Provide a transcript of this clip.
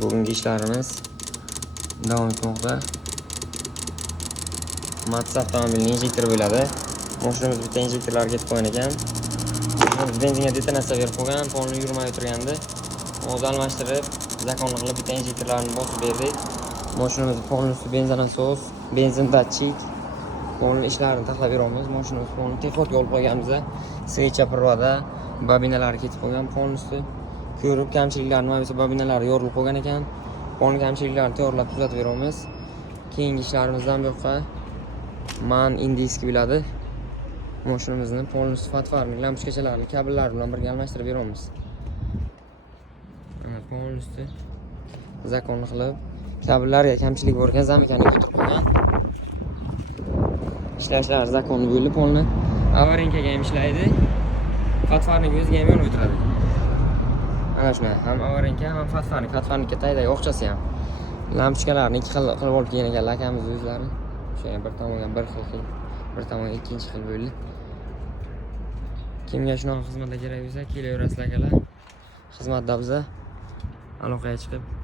Bugungi ishlarimiz davom etmoqda. Mazda avtomobilining injektori bo'ladi. Mashinamiz bitta injektorlar ketib qolgan ekan. Benzinga detonatsiya berib qo'ygan, polni yurmay o'tirgandi. O'zi almashtirib, zakonli qilib bitta injektorlarni bosib berdik. Mashinamiz polnisi benzin nasos, benzin datchik, polni ishlarini taxlab beramiz. Mashinamiz polni texnikga olib qo'yganmiz. Svechcha provoda, bobinalari ketib qolgan, polnisi ko'rib kamchiliklarni, mana bu bobinalari yorilib qolgan ekan. Polni kamchiliklarini tayyorlab tuzatib beramiz. Keyingi ishlarimizdan bu yoqqa man indiski biladi. Mashinamizni polnisi fatvarni, lampochkachalarini, kabellar bilan birga almashtirib beramiz. Mana polnisi zakonli qilib, kabellarga kamchilik bor ekan, zamikaniga o'tirib qolgan. Ishlashlari zakonli bo'ldi, polni avarinkaga ham ishlaydi. Fatvarniga o'ziga ham yonib o'tiradi. Ana shuna, ham avarinka, ham fatvarnik. Fatvarnikka taydagi o'qchasi ham. Lampochkalarni ikki xil qilib olib kelgan ekan akamiz o'zlari. O'sha bir tomonga bir xil, bir tomonga ikkinchi xil bo'ldi. Kimga shunaqa xizmatlar kerak bo'lsa, kelaverasizlar akalar. Xizmatda biza aloqaga chiqib